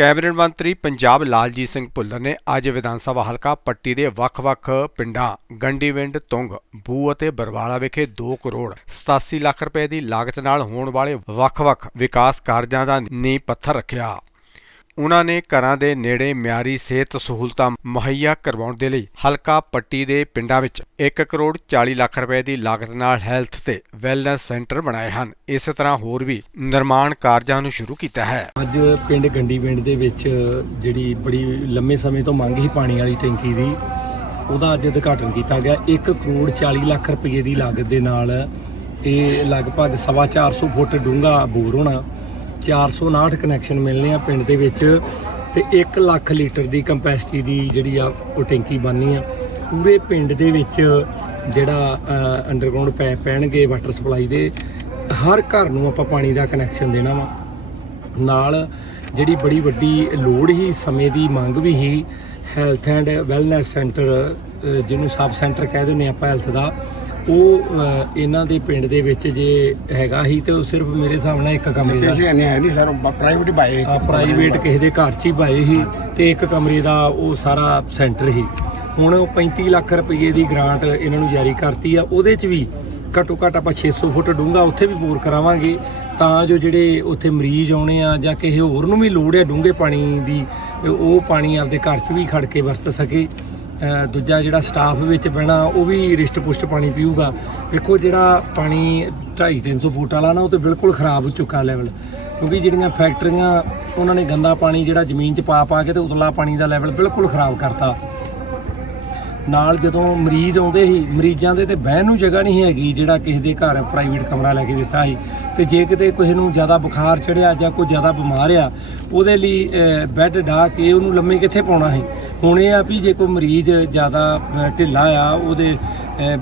Cabinet ਮੰਤਰੀ ਪੰਜਾਬ ਲਾਲਜੀਤ ਸਿੰਘ ਭੁੱਲਰ ਨੇ ਅੱਜ ਵਿਧਾਨ ਸਭਾ ਹਲਕਾ ਪੱਟੀ ਦੇ ਵੱਖ-ਵੱਖ ਪਿੰਡਾਂ ਗੰਡੀਵਿੰਡ, ਤੁੰਗ ਬੂ ਅਤੇ ਬਰਵਾਲਾ ਵਿਖੇ 2 ਕਰੋੜ 87 ਲੱਖ ਰੁਪਏ ਦੀ ਲਾਗਤ ਨਾਲ ਹੋਣ ਵਾਲੇ ਵੱਖ-ਵੱਖ ਵਿਕਾਸ ਕਾਰਜਾਂ ਦਾ ਨੀਂਹ ਪੱਥਰ ਰੱਖਿਆ। ਉਹਨਾਂ ਨੇ ਘਰਾਂ ਦੇ ਨੇੜੇ ਮਿਆਰੀ ਸਿਹਤ ਸਹੂਲਤਾਂ ਮੁਹੱਈਆ ਕਰਵਾਉਣ ਦੇ ਲਈ ਹਲਕਾ ਪੱਟੀ ਦੇ ਪਿੰਡਾਂ ਵਿੱਚ 1 ਕਰੋੜ 40 ਲੱਖ ਰੁਪਏ ਦੀ ਲਾਗਤ ਨਾਲ ਹੈਲਥ ਤੇ ਵੈਲਨੈਸ ਸੈਂਟਰ ਬਣਾਏ ਹਨ। ਇਸੇ ਤਰ੍ਹਾਂ ਹੋਰ ਵੀ ਨਿਰਮਾਣ ਕਾਰਜਾਂ ਨੂੰ ਸ਼ੁਰੂ ਕੀਤਾ ਹੈ। ਅੱਜ ਪਿੰਡ ਗੰਡੀ ਪਿੰਡ ਦੇ ਵਿੱਚ ਜਿਹੜੀ ਬੜੀ ਲੰਮੇ ਸਮੇਂ ਤੋਂ ਮੰਗ ਸੀ ਪਾਣੀ ਵਾਲੀ ਟੈਂਕੀ ਦੀ, ਉਹਦਾ ਅੱਜ ਉਦਘਾਟਨ ਕੀਤਾ ਗਿਆ। 1 ਕਰੋੜ 40 ਲੱਖ ਰੁਪਏ ਦੀ ਲਾਗਤ ਦੇ ਨਾਲ ਇਹ ਲਗਭਗ ਸਵਾ 400 ਫੁੱਟ ਡੂੰਘਾ ਬੋਰ ਹੋਣਾ 459 ਕਨੈਕਸ਼ਨ ਮਿਲਨੇ ਆ ਪਿੰਡ ਦੇ ਵਿੱਚ ਤੇ 1 ਲੱਖ ਲੀਟਰ ਦੀ ਕੰਪੈਸਿਟੀ ਦੀ ਜਿਹੜੀ ਆ ਉਹ ਟੈਂਕੀ ਬਣਨੀ ਆ। ਪੂਰੇ ਪਿੰਡ ਦੇ ਵਿੱਚ ਜਿਹੜਾ ਅੰਡਰਗਰਾਉਂਡ ਪੈਪ ਪੈਣਗੇ ਵਾਟਰ ਸਪਲਾਈ ਦੇ, ਹਰ ਘਰ ਨੂੰ ਆਪਾਂ ਪਾਣੀ ਦਾ ਕਨੈਕਸ਼ਨ ਦੇਣਾ ਵਾ। ਨਾਲ ਜਿਹੜੀ ਬੜੀ ਵੱਡੀ ਲੋੜ ਹੀ, ਸਮੇਂ ਦੀ ਮੰਗ ਵੀ ਹੀ ਹੈਲਥ ਐਂਡ ਵੈਲਨੈਸ ਸੈਂਟਰ ਜਿਹਨੂੰ ਸਬ ਸੈਂਟਰ ਕਹਿ ਦਿੰਦੇ ਆਪਾਂ ਹੈਲਥ ਦਾ ਉਹ ਇਹਨਾਂ ਦੇ ਪਿੰਡ ਦੇ ਵਿੱਚ ਜੇ ਹੈਗਾ ਹੀ ਤੇ ਉਹ ਸਿਰਫ ਮੇਰੇ ਨਾਲ ਇੱਕ ਕਮਰੇ ਦਾ ਕਿਸੇ ਨੇ ਹੈ ਨਹੀਂ ਸਰ ਪ੍ਰਾਈਵੇਟ ਪਾਏ ਆ ਪ੍ਰਾਈਵੇਟ ਕਿਸੇ ਦੇ ਘਰ 'ਚ ਹੀ ਪਾਏ ਸੀ ਤੇ ਇੱਕ ਕਮਰੇ ਦਾ ਉਹ ਸਾਰਾ ਸੈਂਟਰ ਸੀ। ਹੁਣ ਉਹ 35 ਲੱਖ ਰੁਪਏ ਦੀ ਗ੍ਰਾਂਟ ਇਹਨਾਂ ਨੂੰ ਜਾਰੀ ਕਰਤੀ ਆ ਉਹਦੇ 'ਚ ਵੀ ਘੱਟੋ ਘੱਟ ਆਪਾਂ 600 ਫੁੱਟ ਡੂੰਘਾ ਉੱਥੇ ਵੀ ਬੋਰ ਕਰਾਵਾਂਗੇ। ਤਾਂ ਜੋ ਜਿਹੜੇ ਉੱਥੇ ਮਰੀਜ਼ ਆਉਣੇ ਆ ਜਾਂ ਕਿਸੇ ਹੋਰ ਨੂੰ ਵੀ ਲੋੜ ਹੈ ਡੂੰਘੇ ਪਾਣੀ ਦੀ ਤੇ ਉਹ ਪਾਣੀ ਆਪਦੇ ਘਰ 'ਚ ਵੀ ਖੜ ਕੇ ਵਰਤ ਸਕੇ। ਦੂਜਾ ਜਿਹੜਾ ਸਟਾਫ ਵਿੱਚ ਬਹਿਣਾ, ਉਹ ਵੀ ਰਿਸ਼ਟ ਪੁਸ਼ਟ ਪਾਣੀ ਪੀਊਗਾ। ਵੇਖੋ ਜਿਹੜਾ ਪਾਣੀ 2.5 300 ਫੁੱਟ ਵਾਲਾ ਨਾ, ਉਹ ਤੇ ਬਿਲਕੁਲ ਖਰਾਬ ਹੋ ਚੁੱਕਾ ਲੈਵਲ ਕਿਉਂਕਿ ਜਿਹੜੀਆਂ ਫੈਕਟਰੀਆਂ ਉਹਨਾਂ ਨੇ ਗੰਦਾ ਪਾਣੀ ਜਿਹੜਾ ਜ਼ਮੀਨ 'ਚ ਪਾ ਪਾ ਕੇ ਤੇ ਉਤਲਾ ਪਾਣੀ ਦਾ ਲੈਵਲ ਬਿਲਕੁਲ ਖਰਾਬ ਕਰਤਾ। ਨਾਲ ਜਦੋਂ ਮਰੀਜ਼ ਆਉਂਦੇ ਸੀ, ਮਰੀਜ਼ਾਂ ਦੇ ਤੇ ਬਹਿਣ ਨੂੰ ਜਗ੍ਹਾ ਨਹੀਂ ਹੈਗੀ, ਜਿਹੜਾ ਕਿਸੇ ਦੇ ਘਰ ਪ੍ਰਾਈਵੇਟ ਕਮਰਾ ਲੈ ਕੇ ਦਿੱਤਾ ਸੀ। ਤੇ ਜੇ ਕਿਤੇ ਕਿਸੇ ਨੂੰ ਜ਼ਿਆਦਾ ਬੁਖਾਰ ਚੜਿਆ ਜਾਂ ਕੋਈ ਜ਼ਿਆਦਾ ਬਿਮਾਰ ਆ, ਉਹਦੇ ਲਈ ਬੈੱਡ ਢਾ ਕੇ ਉਹਨੂੰ ਲੰਮੇ ਕਿੱਥੇ ਪਾਉਣਾ ਸੀ? ਹੁਣ ਇਹ ਆ ਵੀ ਜੇ ਕੋਈ ਮਰੀਜ਼ ਜ਼ਿਆਦਾ ਢਿੱਲਾ ਆ, ਉਹਦੇ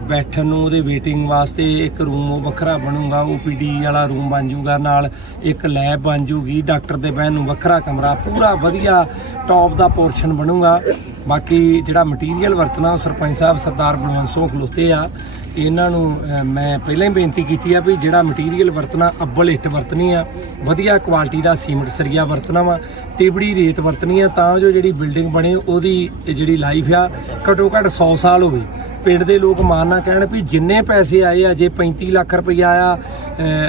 ਬੈਠਣ ਨੂੰ, ਉਹਦੇ ਵੇਟਿੰਗ ਵਾਸਤੇ ਇੱਕ ਰੂਮ ਉਹ ਵੱਖਰਾ ਬਣੂਗਾ ਓਪੀਡੀ ਵਾਲਾ ਰੂਮ ਬਣ ਜਾਊਗਾ ਨਾਲ ਇੱਕ ਲੈਬ ਬਣ ਜੂਗੀ ਡਾਕਟਰ ਦੇ ਬਹਿਣ ਨੂੰ ਵੱਖਰਾ ਕਮਰਾ, ਪੂਰਾ ਵਧੀਆ ਟੌਪ ਦਾ ਪੋਰਸ਼ਨ ਬਣੂਗਾ। ਬਾਕੀ ਜਿਹੜਾ ਮਟੀਰੀਅਲ ਵਰਤਣਾ ਉਹ ਸਰਪੰਚ ਸਾਹਿਬ ਸਰਦਾਰ ਬਲਵੰਤ ਸਿੰਘ ਖਲੋਤੇ ਆ। ਇਹਨਾਂ ਨੂੰ ਮੈਂ ਪਹਿਲਾਂ ਹੀ ਬੇਨਤੀ ਕੀਤੀ ਆ ਵੀ ਜਿਹੜਾ ਮਟੀਰੀਅਲ ਵਰਤਣਾ, ਅੱਬਲ ਇੱਟ ਵਰਤਣੀ ਆ, ਵਧੀਆ ਕੁਆਲਿਟੀ ਦਾ ਸੀਮੈਂਟ ਸਰੀਆ ਵਰਤਣਾ ਵਾ, ਤਿਬੜੀ ਰੇਤ ਵਰਤਣੀ ਆ, ਤਾਂ ਜੋ ਜਿਹੜੀ ਬਿਲਡਿੰਗ ਬਣੇ, ਉਹਦੀ ਜਿਹੜੀ ਲਾਈਫ ਆ, ਘੱਟੋ ਘੱਟ 100 ਸਾਲ ਹੋਵੇ। ਪਿੰਡ ਦੇ ਲੋਕ ਮਾਨ ਨਾ ਕਹਿਣ ਵੀ ਜਿੰਨੇ ਪੈਸੇ ਆਏ ਆ, ਜੇ 35 ਲੱਖ ਰੁਪਈਆ ਆ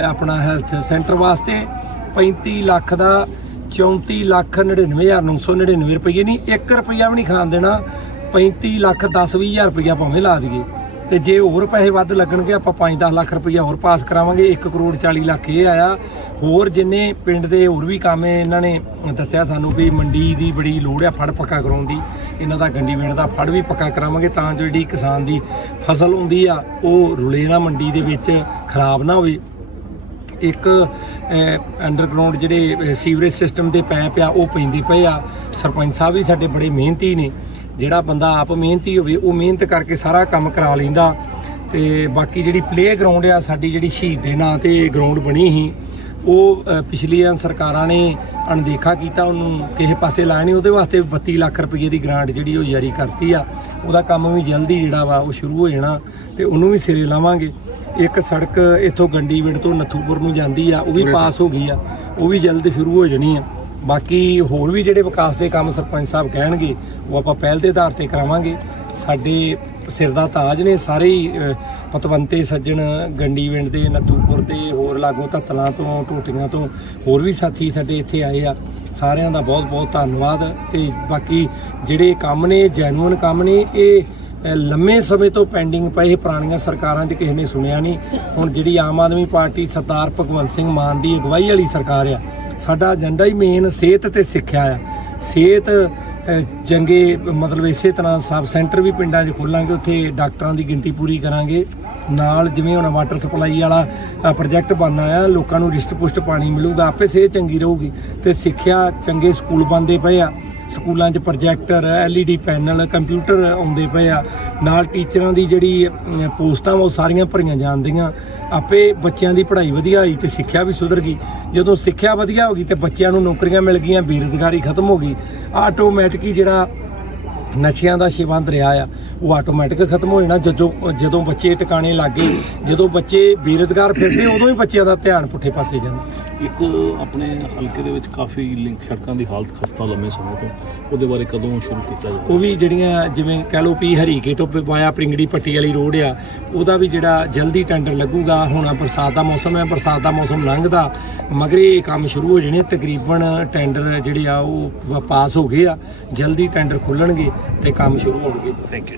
ਆਪਣਾ ਹੈਲਥ ਸੈਂਟਰ ਵਾਸਤੇ 35 ਲੱਖ ਦਾ 34 ਲੱਖ 99999 ਰੁਪਏ ਨਹੀਂ 1 ਰੁਪਈਆ ਵੀ ਨਹੀਂ ਖਾਣ ਦੇਣਾ 35 ਲੱਖ 10 20000 ਰੁਪਈਆ ਭਾਵੇਂ ਲਾ ਦਈਏ। ਤੇ ਜੇ ਹੋਰ ਪੈਸੇ ਵੱਧ ਲੱਗਣਗੇ, ਆਪਾਂ 5-10 ਲੱਖ ਰੁਪਈਆ ਹੋਰ ਪਾਸ ਕਰਾਵਾਂਗੇ। 1 ਕਰੋੜ 40 ਲੱਖ ਇਹ ਆਇਆ। ਹੋਰ ਜਿੰਨੇ ਪਿੰਡ ਦੇ ਹੋਰ ਵੀ ਕੰਮ ਇਹਨਾਂ ਨੇ ਦੱਸਿਆ ਸਾਨੂੰ ਵੀ ਮੰਡੀ ਦੀ ਬੜੀ ਲੋੜ ਆ ਫੜ ਪੱਕਾ ਕਰਾਉਣ ਦੀ। ਇਹਨਾਂ ਦਾ ਗੰਡੀ ਵੇਣ ਦਾ ਫੜ ਵੀ ਪੱਕਾ ਕਰਾਵਾਂਗੇ ਤਾਂ ਜੋ ਜਿਹੜੀ ਕਿਸਾਨ ਦੀ ਫਸਲ ਹੁੰਦੀ ਆ, ਉਹ ਰੁਲੇ ਨਾ ਮੰਡੀ ਦੇ ਵਿੱਚ, ਖਰਾਬ ਨਾ ਹੋਵੇ। ਇੱਕ ਅੰਡਰਗਰਾਉਂਡ ਜਿਹੜੇ ਸੀਵਰੇਜ ਸਿਸਟਮ ਦੇ ਪੈਪ ਆ, ਉਹ ਪੈਂਦੇ ਪਏ ਆ। ਸਰਪੰਚ ਸਾਹਿਬ ਵੀ ਸਾਡੇ ਬੜੇ ਮਿਹਨਤੀ ਨੇ। ਜਿਹੜਾ ਬੰਦਾ ਆਪ ਮਿਹਨਤੀ ਹੋਵੇ ਉਹ ਮਿਹਨਤ ਕਰਕੇ ਸਾਰਾ ਕੰਮ ਕਰਾ ਲੈਂਦਾ। ਤੇ ਬਾਕੀ ਜਿਹੜੀ ਪਲੇ ਗਰਾਊਂਡ ਆ ਸਾਡੀ ਜਿਹੜੀ ਸ਼ਹੀਦ ਦੇ ਨਾਂ ਤੇ ਗਰਾਊਂਡ ਬਣੀ ਸੀ ਉਹ ਪਿਛਲੀਆਂ ਸਰਕਾਰਾਂ ਨੇ ਅਣਦੇਖਾ ਕੀਤਾ ਉਹਨੂੰ ਕਿਸੇ ਪਾਸੇ ਲਾਇਆ ਨਹੀਂ ਉਹਦੇ ਵਾਸਤੇ 32 ਲੱਖ ਰੁਪਏ ਦੀ ਗ੍ਰਾਂਟ ਜਿਹੜੀ ਉਹ ਜਾਰੀ ਕਰਤੀ ਆ। ਉਹਦਾ ਕੰਮ ਵੀ ਜਲਦੀ ਜਿਹੜਾ ਵਾ ਉਹ ਸ਼ੁਰੂ ਹੋ ਜਾਣਾ ਤੇ ਉਹਨੂੰ ਵੀ ਸਿਰੇ ਲਾਵਾਂਗੇ। ਇੱਕ ਸੜਕ ਇੱਥੋਂ ਗੰਡੀਵਿੰਡ ਤੋਂ ਨੱਥੂਪੁਰ ਨੂੰ ਜਾਂਦੀ ਆ ਉਹ ਵੀ ਪਾਸ ਹੋ ਗਈ ਆ ਉਹ ਵੀ ਜਲਦ ਸ਼ੁਰੂ ਹੋ ਜਾਣੀ ਆ। ਬਾਕੀ ਹੋਰ ਵੀ ਜਿਹੜੇ ਵਿਕਾਸ ਦੇ ਕੰਮ ਸਰਪੰਚ ਸਾਹਿਬ ਕਹਿਣਗੇ, ਉਹ ਆਪਾਂ ਪਹਿਲ ਦੇ ਆਧਾਰ ਤੇ ਕਰਾਵਾਂਗੇ। ਸਾਡੇ ਸਿਰ ਦਾ ਤਾਜ ਨੇ ਸਾਰੇ ਹੀ ਪਤਵੰਤੇ, ਸੱਜਣ ਗੰਡੀਵਿੰਡ ਦੇ, ਨੱਥੂਪੁਰ ਦੇ, ਹੋਰ ਲਾਗੋਂ ਧੱਤਲਾਂ ਤੋਂ, ਟੋਟੀਆਂ ਤੋਂ, ਹੋਰ ਵੀ ਸਾਥੀ ਸਾਡੇ ਇੱਥੇ ਆਏ ਆ। ਸਾਰਿਆਂ ਦਾ ਬਹੁਤ ਬਹੁਤ ਧੰਨਵਾਦ ਤੇ ਬਾਕੀ ਜਿਹੜੇ ਕੰਮ ਨੇ ਜੈਨੂਇਨ ਕੰਮ ਨੇ, ਇਹ ਲੰਮੇ ਸਮੇਂ ਤੋਂ ਪੈਂਡਿੰਗ ਪਏ ਪੁਰਾਣੀਆਂ ਸਰਕਾਰਾਂ 'ਚ ਕਿਸੇ ਨੇ ਸੁਣਿਆ ਨਹੀਂ। ਹੁਣ ਜਿਹੜੀ ਆਮ ਆਦਮੀ ਪਾਰਟੀ ਸਰਦਾਰ ਭਗਵੰਤ ਸਿੰਘ ਮਾਨ ਦੀ ਅਗਵਾਈ ਵਾਲੀ ਸਰਕਾਰ ਆ ਸਾਡਾ ਏਜੰਡਾ ਹੀ ਮੇਨ ਸਿਹਤ ਤੇ ਸਿੱਖਿਆ ਆ। ਸਿਹਤ ਚੰਗੇ, ਮਤਲਬ ਇਸੇ ਤਰ੍ਹਾਂ ਸਬ ਸੈਂਟਰ ਵੀ ਪਿੰਡਾਂ 'ਚ ਖੋਲਾਂਗੇ, ਉੱਥੇ ਡਾਕਟਰਾਂ ਦੀ ਗਿਣਤੀ ਪੂਰੀ ਕਰਾਂਗੇ। ਨਾਲ ਜਿਵੇਂ ਹੁਣ ਵਾਟਰ ਸਪਲਾਈ ਵਾਲਾ ਪ੍ਰੋਜੈਕਟ ਬਣਨਾ ਆ ਲੋਕਾਂ ਨੂੰ ਰਿਸ਼ਟ ਪੁਸ਼ਟ ਪਾਣੀ ਮਿਲੂਗਾ, ਆਪੇ ਸਿਹਤ ਚੰਗੀ ਰਹੂਗੀ ਤੇ ਸਿੱਖਿਆ ਚੰਗੇ ਸਕੂਲ ਬਣਦੇ ਪਏ ਆ। ਸਕੂਲਾਂ 'ਚ ਪ੍ਰੋਜੈਕਟਰ, ਐਲਈਡੀ ਪੈਨਲ, ਕੰਪਿਊਟਰ ਆਉਂਦੇ ਪਏ ਆ। ਨਾਲ ਟੀਚਰਾਂ ਦੀ ਜਿਹੜੀ ਪੋਸਟਾਂ ਵਾ, ਉਹ ਸਾਰੀਆਂ ਭਰੀਆਂ ਜਾਂਦੀਆਂ। ਆਪੇ ਬੱਚਿਆਂ ਦੀ ਪੜ੍ਹਾਈ ਵਧੀਆ ਹੋਈ ਤੇ ਸਿੱਖਿਆ ਵੀ ਸੁਧਰ ਗਈ। ਜਦੋਂ ਸਿੱਖਿਆ ਵਧੀਆ ਹੋ ਗਈ ਤੇ ਬੱਚਿਆਂ ਨੂੰ ਨੌਕਰੀਆਂ ਮਿਲ ਗਈਆਂ, ਬੇਰੁਜ਼ਗਾਰੀ ਖਤਮ ਹੋ ਗਈ। ਆਟੋਮੈਟਿਕ ਹੀ ਜਿਹੜਾ ਨਸ਼ਿਆਂ ਦਾ ਛੇਵਾਂ ਦਰਿਆ ਆ ਉਹ ਆਟੋਮੈਟਿਕ ਖਤਮ ਹੋ ਜਾਣਾ। ਜਦੋਂ ਜਦੋਂ ਬੱਚੇ ਟਿਕਾਣੇ ਲੱਗੇ ਜਦੋਂ ਬੱਚੇ ਬੇਰੁਜ਼ਗਾਰ ਫਿਰਦੇ ਉਦੋਂ ਹੀ ਬੱਚਿਆਂ ਦਾ ਧਿਆਨ ਪੁੱਠੇ ਪਾਸੇ ਜਾਂਦਾ। ਇੱਕ ਆਪਣੇ ਹਲਕੇ ਦੇ ਵਿੱਚ ਕਾਫੀ ਲਿੰਕ ਸੜਕਾਂ ਦੀ ਹਾਲਤ ਖਸਤਾ ਲੰਮੇ ਸਮੇਂ ਤੋਂ। ਉਹਦੇ ਬਾਰੇ ਕਦੋਂ ਸ਼ੁਰੂ ਕੀਤਾ ਜਾਵੇ ਉਹ ਵੀ ਜਿਹੜੀਆਂ ਜਿਵੇਂ ਕਹਿ ਲਓ ਵੀ ਹਰੀਕੇ ਤੋਂ ਵਾਇਆ ਪ੍ਰਿੰਗੜੀ ਪੱਟੀ ਵਾਲੀ ਰੋਡ ਆ ਉਹਦਾ ਵੀ ਜਿਹੜਾ ਜਲਦੀ ਟੈਂਡਰ ਲੱਗੂਗਾ ਹੁਣ ਬਰਸਾਤ ਦਾ ਮੌਸਮ ਹੈ ਬਰਸਾਤ ਦਾ ਮੌਸਮ ਲੰਘਦਾ ਮਗਰੇ ਇਹ ਕੰਮ ਸ਼ੁਰੂ ਹੋ ਜਾਣੇ ਤਕਰੀਬਨ ਟੈਂਡਰ ਜਿਹੜੇ ਆ ਉਹ ਪਾਸ ਹੋ ਗਏ ਆ। ਜਲਦੀ ਟੈਂਡਰ ਖੁੱਲਣਗੇ ਤੇ ਕੰਮ ਸ਼ੁਰੂ ਹੋਣਗੇ। Thank you